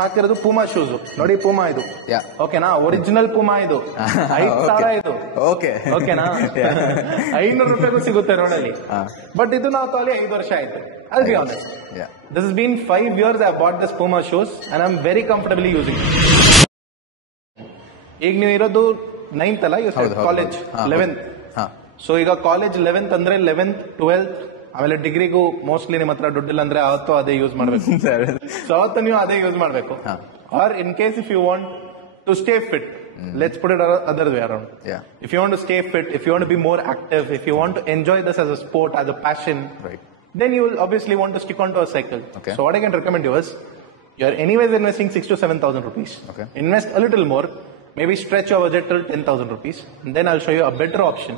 ಹಾಕಿರೋದು Puma shoes ನೋಡಿ, Puma ಇದು ಓಕೆನಾ, ಒರಿಜಿನಲ್ ಪೂಮಾ ಇದು 5,000 ಇದು ಓಕೆನಾ, 500 ರೂಪಾಯಿಗೂ ಸಿಗುತ್ತೆ ರೋಡಲ್ಲಿ. ಬಟ್ ಇದು ನಾವು ತಗೊಳ್ಳಿ 5 ವರ್ಷ ಆಯ್ತು. I'll be honest. This has been 5 years I bought this Puma shoes and I'm very comfortably using it. ಈಗ ನೀವು ಇರೋದು 9th ಅಲ್ಲ, ಕಾಲೇಜ್ 11th. ಸೊ ಈಗ ಕಾಲೇಜ್ 11th ಅಂದ್ರೆ 11th 12th ಆಮೇಲೆ ಡಿಗ್ರಿಗೂ ಮೋಸ್ಟ್ಲಿ ನಿಮ್ಮ ಹತ್ರ ದುಡ್ಡಿಲ್ಲ ಅಂದ್ರೆ ಅವತ್ತು ಅದೇ ಯೂಸ್ ಮಾಡ್ಬೇಕು. ಸೊ ಅವತ್ತು ನೀವು ಅದೇ ಯೂಸ್ ಮಾಡ್ಬೇಕು. Or in case if you want to stay fit, let's put it other way around. If you want to stay fit, if you want to be more active, if you want to enjoy this as a sport, as a passion, then you will obviously want to stick on to a cycle. So what I can recommend you is, you are anyways investing 6,000 to 7,000 rupees. Invest a little more, maybe stretch your budget till 10,000 rupees, and then I'll show you a better option,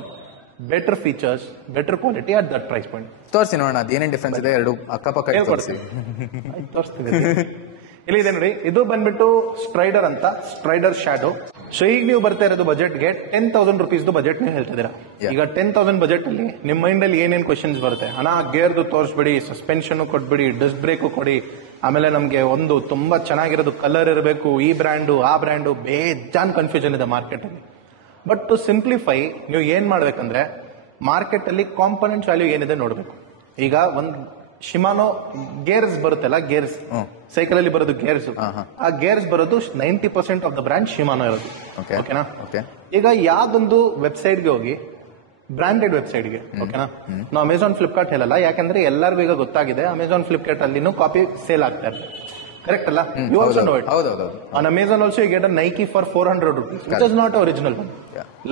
better features, better quality at that price point. ತೋರಿಸಿ ನೋಡೋಣ ಅದೇನೇನು difference ಇದೆ, ಎರಡು ಅಕ್ಕಪಕ್ಕ ತೋರಿಸಿ. ಇಲ್ಲಿ ಇದೆ ನೋಡಿ, ಇದು ಬಂದ್ಬಿಟ್ಟು ಸ್ಟ್ರೈಡರ್ ಅಂತ, ಸ್ಟ್ರೈಡರ್ ಶ್ಯಾಡೋ. ಸೊ ಈಗ ನೀವು ಬರ್ತಾ ಇರೋದು ಬಜೆಟ್ಗೆ 10,000 rupees ಬಜೆಟ್ ನೀವು ಹೇಳ್ತಿದ್ದೀರಾ. ಈಗ 10,000 ಬಜೆಟ್ ಅಲ್ಲಿ ನಿಮ್ಮ ಮೈಂಡ್ ಅಲ್ಲಿ ಏನೇನು ಕ್ವಶನ್ಸ್ ಬರುತ್ತೆ, ಅಣ್ಣ ಗೇರ್ದು ತೋರಿಸ್ಬಿಡಿ, ಸಸ್ಪೆನ್ಷನ್ ಕೊಟ್ಬಿಡಿ, ಡಿಸ್ಕ್ ಬ್ರೇಕ್ ಕೊಡಿ, ಆಮೇಲೆ ನಮ್ಗೆ ಒಂದು ತುಂಬಾ ಚೆನ್ನಾಗಿರೋದು ಕಲರ್ ಇರಬೇಕು, ಈ ಬ್ರ್ಯಾಂಡು ಆ ಬ್ರ್ಯಾಂಡು, ಬೇಜಾನ್ ಕನ್ಫ್ಯೂಷನ್ ಇದೆ ಮಾರ್ಕೆಟ್ ಅಲ್ಲಿ. ಬಟ್ ಟು ಸಿಂಪ್ಲಿಫೈ ನೀವು ಏನ್ ಮಾಡ್ಬೇಕಂದ್ರೆ, ಮಾರ್ಕೆಟ್ ಅಲ್ಲಿ ಕಾಂಪೊನೆಂಟ್ ವ್ಯಾಲ್ಯೂ ಏನಿದೆ ನೋಡ್ಬೇಕು. ಈಗ ಒಂದು ಶಿಮಾನೋ ಗೇರ್ಸ್ ಬರುತ್ತಲ್ಲ, ಗೇರ್ಸ್ ಸೈಕಲ್ ಅಲ್ಲಿ ಬರೋದು ಗೇರ್ಸ್, ಆ ಗೇರ್ಸ್ ಬರೋದು 90% ಆಫ್ ದ ಬ್ರ್ಯಾಂಡ್ ಶಿಮಾನೋ ಇರೋದು. ಓಕೆನಾ. ಈಗ ಯಾವ್ದೊಂದು ವೆಬ್ಸೈಟ್ಗೆ ಹೋಗಿ, ಬ್ರಾಂಡೆಡ್ ವೆಬ್ಸೈಟ್ಗೆ, ಓಕೆನಾ, ನಾವು ಅಮೆಝಾನ್ ಫ್ಲಿಪ್ಕಾರ್ಟ್ ಹೇಳಲ್ಲ, ಯಾಕಂದ್ರೆ ಎಲ್ಲರಿಗೂ ಈಗ ಗೊತ್ತಾಗಿದೆ ಅಮೆಝಾನ್ ಫ್ಲಿಪ್ಕಾರ್ಟ್ ಅಲ್ಲಿ ಕಾಪಿ ಸೇಲ್ ಆಗ್ತಾ ಇರುತ್ತೆ. ಕರೆಕ್ಟ್ ಅಲ್ಲ? You also know it. On Amazon also you get a Nike for 400 rupees, which is not original one.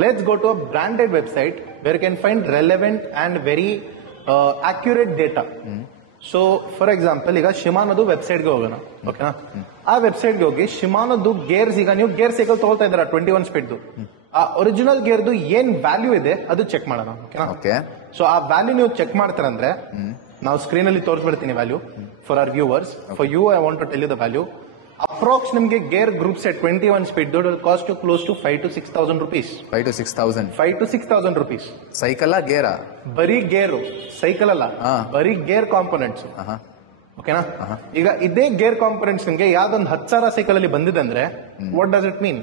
Let's go to a branded website where you can find relevant and very accurate data. So for example ಈಗ ಶಿಮಾನೋದು ವೆಬ್ಸೈಟ್ಗೆ ಹೋಗೋಣ, ಓಕೆನಾ. ಆ ವೆಬ್ಸೈಟ್ಗೆ ಹೋಗಿ ಶಿಮಾನೋದು gears, ಈಗ ನೀವು gear cycle ತಗೊಳ್ತಾ ಇದ್ದೀರಾ 21 ಸ್ಪೀಡ್ದು, ಆ ಒರಿಜಿನಲ್ ಗೇರ್ದು ಏನ್ ವ್ಯಾಲ್ಯೂ ಇದೆ ಅದು ಚೆಕ್ ಮಾಡೋಣ, ಓಕೆನಾ. ಸೊ ಆ ವ್ಯಾಲ್ಯೂ ನೀವು ಚೆಕ್ ಮಾಡ್ತಾರಂದ್ರೆ, ನಾವು ಸ್ಕ್ರೀನ್ ಅಲ್ಲಿ ತೋರಿಸ್ಬಿಡ್ತೀನಿ value for our viewers. For you I want to tell you the value. Approx ನಿಮಗೆ gear group set 21 speed cost to close to 5,000 to 6,000 rupees. 5,000 to 6,000 rupees. Cycle ಗೇರಾ? ಬರೀ gear, cycle ಅಲ್ಲ, ಬರೀ gear components, ಓಕೆನಾ. ಈಗ ಇದೇ gear components ನಿಮ್ಗೆ ಯಾವ್ದೊಂದು 10,000 cycle ಅಲ್ಲಿ ಬಂದಿದೆ ಅಂದ್ರೆ, ವಾಟ್ ಡಸ್ ಇಟ್ ಮೀನ್?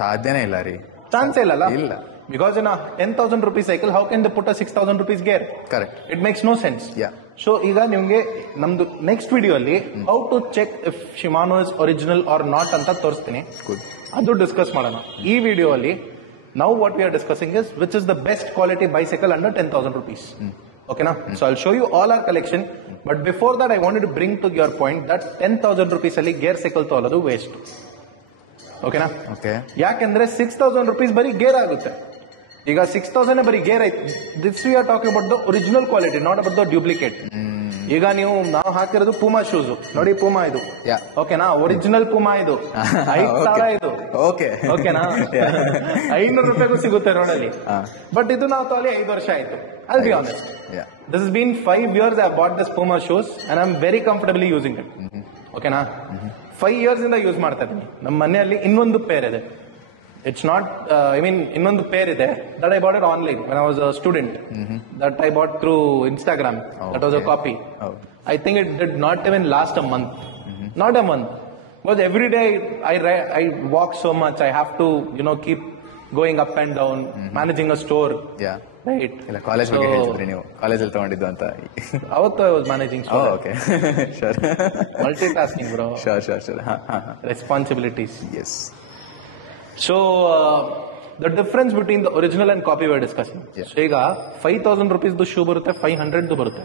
ಸಾಧ್ಯನೇ ಇಲ್ಲ ರೀ, ಚಾನ್ಸ್ ಇಲ್ಲ. Because in a 10,000 rupees cycle, how can they put a 6,000 rupees gear? Correct. It makes no sense. So ಈಗ ನಿಮ್ಗೆ ನಮ್ದು ನೆಕ್ಸ್ಟ್ ವಿಡಿಯೋ ಅಲ್ಲಿ how to check if Shimano is original or not ಅಂತ ತೋರಿಸ್ತೀನಿ, ಅದು ಡಿಸ್ಕಸ್ ಮಾಡೋಣ. ಈ ವಿಡಿಯೋ ಅಲ್ಲಿ now what we are discussing is which is the best quality bicycle under 10,000 rupees. Okay na? So I'll show you all our collection, but before that I wanted to bring to your point that 10,000 rupees ಅಲ್ಲಿ gear cycle ತಗೊಳ್ಳೋದು waste, ಓಕೆನಾ. ಯಾಕೆಂದ್ರೆ 6,000 rupees ಬರೀ gear ಆಗುತ್ತೆ. ಈಗ 6,000 ಬರೀ gear ಐತಿ. This we are talking about the original quality, not about the duplicate. ಈಗ ನಾವು ಹಾಕಿರೋದು ಪೂಮಾ ಶೂಸ್ ನೋಡಿ, ಪೂಮಾ ಇದು ಓಕೆನಾ, ಒರಿಜಿನಲ್ ಪೂಮಾ ಇದು 5,000 ಇದು ಓಕೆನಾ, 500 ರೂಪಾಯಿಗೂ ಸಿಗುತ್ತೆ ರೋಡಲ್ಲಿ. ಬಟ್ ಇದು ನಾವು ತಗೊಳ್ಳಿ 5 ವರ್ಷ ಆಯ್ತು. I'll be honest. This has been 5 years I bought this Puma shoes and I'm very comfortably using it. ಓಕೆನಾ. 5 years ಇಂದ ಯೂಸ್ ಮಾಡ್ತಾ ಇದ್ದೀನಿ. ನಮ್ಮ ಮನೆಯಲ್ಲಿ ಇನ್ನೊಂದು ಪೇರ್ ಇದೆ. It's not, ಇನ್ನೊಂದು ಪೇರ್ ಇದೆ that I bought it online when I was a student. That I bought through Instagram. That was a copy. I think it did not even last a month. Not a month. Because every day I walk so much. I have to, keep going up and down, managing a store. Right. ಇಲ್ಲ college ಬಗ್ಗೆ ಹೇಳ್ತಿದ್ರಿ ನೀವು, ಕಾಲೇಜಲ್ಲಿ ತಗೊಂಡಿದ್ದು ಅಂತ. ಅವತ್ತು I was managing store. Okay. Sure. Multitasking, bro. Sure. Responsibilities. Yes. So the difference between the original and copy we're discussing. So ಈಗ 5,000 rupees shoe ಬರುತ್ತೆ, 500 ಬರುತ್ತೆ.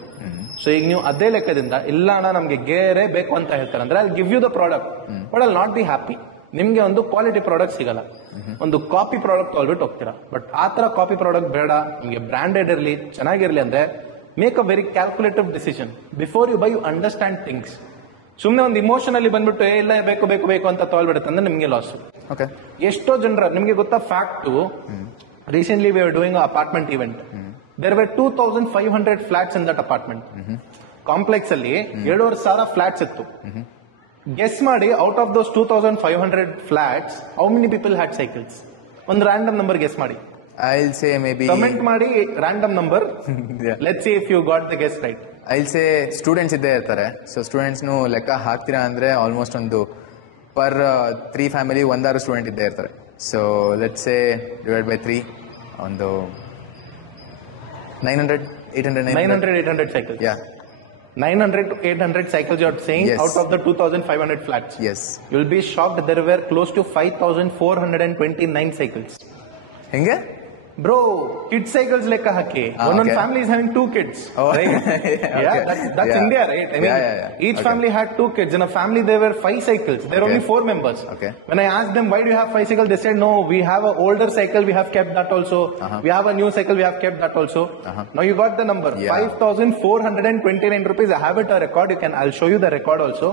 ಸೊ ಈಗ ನೀವು ಅದೇ ಲೆಕ್ಕದಿಂದ ಇಲ್ಲ ಅಣ್ಣ ನಮ್ಗೆ ಗೇರೇ ಬೇಕು ಅಂತ ಹೇಳ್ತಾರೆ ಅಂದ್ರೆ I'll give you the product, but I'll not be happy. ನಿಮ್ಗೆ ಒಂದು ಕ್ವಾಲಿಟಿ ಪ್ರಾಡಕ್ಟ್ ಸಿಗಲ್ಲ, ಒಂದು ಕಾಪಿ ಪ್ರಾಡಕ್ಟ್ ಆಲ್ಬಿಟ್ಟು ಹೋಗ್ತೀರಾ. ಬಟ್ ಆ ತರ ಕಾಪಿ ಪ್ರಾಡಕ್ಟ್ ಬೇಡ, ನಿಮ್ಗೆ ಬ್ರಾಂಡೆಡ್ ಇರಲಿ, ಚೆನ್ನಾಗಿರ್ಲಿ ಅಂದ್ರೆ make a very calculative decision before you buy. You understand things. ಸುಮ್ನೆ ಒಂದು ಇಮೋಷನ್ ಅಲ್ಲಿ ಬಂದ್ಬಿಟ್ಟು ಇಲ್ಲ ಬೇಕು ಅಂತ ತೊಗೊಳ್ಬಿಡುತ್ತೆ ಅಂದ್ರೆ ನಿಮ್ಗೆ ಲಾಸ್. ಎಷ್ಟೋ ಜನರ ನಿಮ್ಗೆ ಗೊತ್ತಾ fact, recently we are doing apartment event. There were 2,500 flats in that apartment complex ಅಲ್ಲಿ. 7,500 ಫ್ಲಾಟ್ಸ್ ಇತ್ತು. ಗೆಸ್ ಮಾಡಿ, out of those 2,500 flats how many people had cycles? ಒಂದು ರ್ಯಾಂಡಮ್ ನಂಬರ್ ಗೆಸ್ ಮಾಡಿ. I'll say maybe. Comment ಮಾಡಿ random number. Let's see if you got the guess right. I'll say students ಇದ್ದೇ ಇರ್ತಾರೆ. So students ಲೆಕ್ಕ ಹಾಕ್ತೀರಾ ಅಂದ್ರೆ almost ಒಂದು per 3 family ಒಂದಾರು student ಇದ್ದೇ ಇರ್ತಾರೆ. So let's say divide by 3 ಒಂದು 900 800 cycles. Yeah. 900 to 800 cycles you're saying Yes. out of the 2500 flats. Yes. You'll be shocked there were close to 5429 cycles. ಹೆಂಗೆ? Bro, kid cycles lecka haki. One okay. family is having 2 kids. Oh. Right? Okay. Yeah, that's Yeah. India, right? I mean, Yeah. each Okay. family had 2 kids. In a family, there were 5 cycles. There are Okay. only 4 members. Okay. When I asked them, why do you have 5 cycles? They said, no, we have an older cycle. We have kept that also. We have a new cycle. We have kept that also. Now you got the number. Yeah. 5,429 rupees. I have it a record. I'll show you the record also.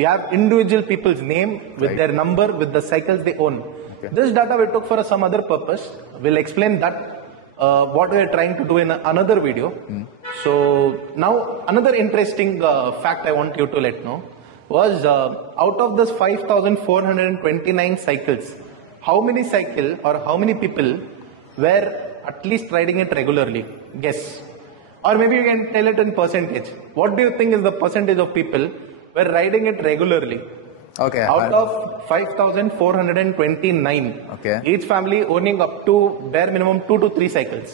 We have individual people's name with Right. their number, with the cycles they own. Okay. This data we took for some other purpose. We'll explain that. What we are trying to do in another video. So now another interesting fact I want you to let know was out of this 5,429 cycles, how many cycle or how many people were at least riding it regularly? Guess. Or maybe you can tell it in percentage. What do you think is the percentage of people were riding it regularly? Okay. Out of 5,429. Okay. Each family owning up to bare minimum 2 to 3 cycles.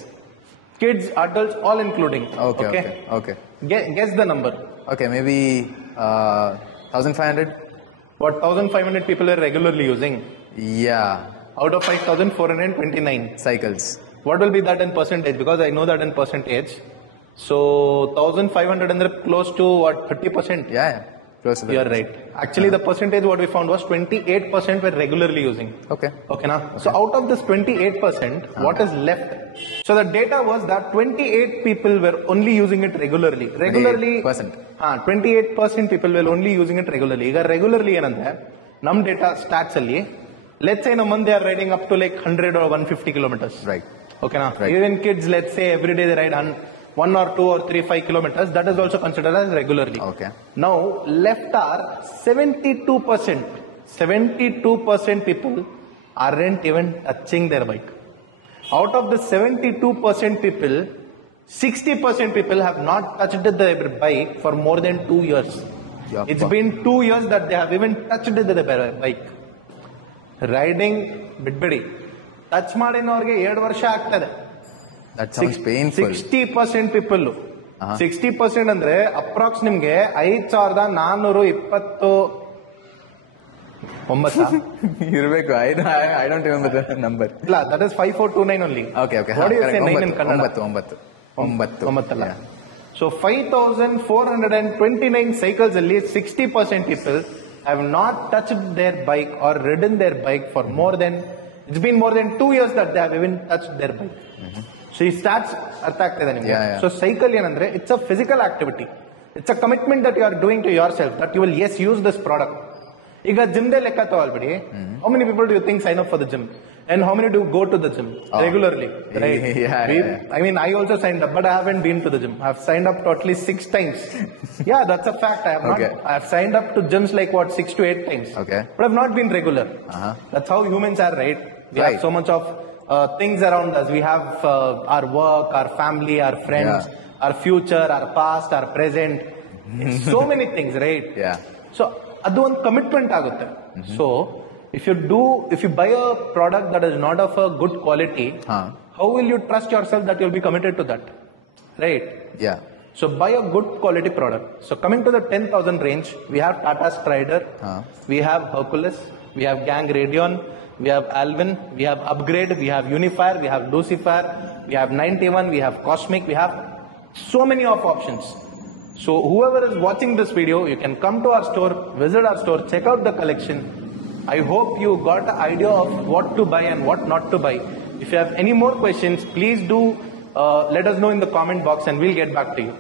Kids, adults, all including. Okay. Guess the number. Okay, maybe 1,500. What 1,500 people are regularly using Yeah. out of 5,429. Cycles. What will be that in percentage? Because I know that in percentage. So 1,500 and close to what 30%. Yeah. Close to that. You're right. Actually, the percentage what we found was 28% were regularly using. Okay. Okay, now. So out of this 28%, what is left? So the data was that 28 people were only using it regularly. 28%. 28% people were only using it regularly. ಈಗ regularly ಏನಂದ್ರೆ ನಮ್ data stats ಅಲ್ಲಿ let's say in a month they are riding up to like 100 or 150 kilometers. Right. Okay, now. Right. Even kids, let's say every day they ride 1 or 2 or 3, 5 kilometers. That is also considered as regularly. Okay. Now, left are 72%. 72% people aren't even touching their bike. Out of the 72% people, 60% people have not touched their bike for more than 2 years. Yappa. It's been 2 years that they have even touched their bike. Riding ಬಿಡ್ಬೇಡಿ, touch ಮಾಡಿನವ್ರಿಗೆ 2 ವರ್ಷ ಆಗ್ತದೆ. That sounds painful. 60% people 60% ಅಂದ್ರೆ approx ನಿಮ್ಗೆ 5,429 ಇರಬೇಕು. I don't remember the number. ಇಲ್ಲ, that is 5429 only. Okay. What do you say 9 in Kannada? 9. ಅಲ್ಲ. So 5,429 cycles ಅಲ್ಲಿ 60% people have not touched their bike or ridden their bike for it's been more than 2 years that they have even touched their bike. So ಈ stats ಅರ್ಥ ಆಗ್ತಿದೆ ನಿಮ್ಗೆ. Yeah. So cycle ಏನಂದ್ರೆ it's a physical activity, it's a commitment that you are doing to yourself that you will use this product. ಈಗ ಜಿಮ್ದೇ ಲೆಕ್ಕ ತಗೊಳ್ಬಿಡಿ, how many people do you think sign up for the gym and how many do go to the gym regularly, right? Yeah. I mean, I also signed up, but I haven't been to the gym. I have signed up to at least 6 times. Yeah, that's a fact. I have signed up to gyms like 6 to 8 times. Okay. But I've not been regular. That's how humans are, right? We have so much of things around us. We have our work, our family, our friends, our future, our past, our present. So many things, right? Yeah. So ಅದು ಒಂದು commitment ಆಗುತ್ತೆ. So if you buy a product that is not of a good quality, how will you trust yourself that you'll be committed to that, right? Yeah. So buy a good quality product. So coming to the 10,000 range, we have Tata Strider, we have Hercules, we have Gang Radeon, we have Alvin, we have Upgrade, we have Unifier, we have Lucifer, we have 91, we have Cosmic, we have so many of options. So whoever is watching this video, you can come to our store, visit our store, check out the collection. I hope you got an idea of what to buy and what not to buy. If you have any more questions, please do let us know in the comment box and we'll get back to you.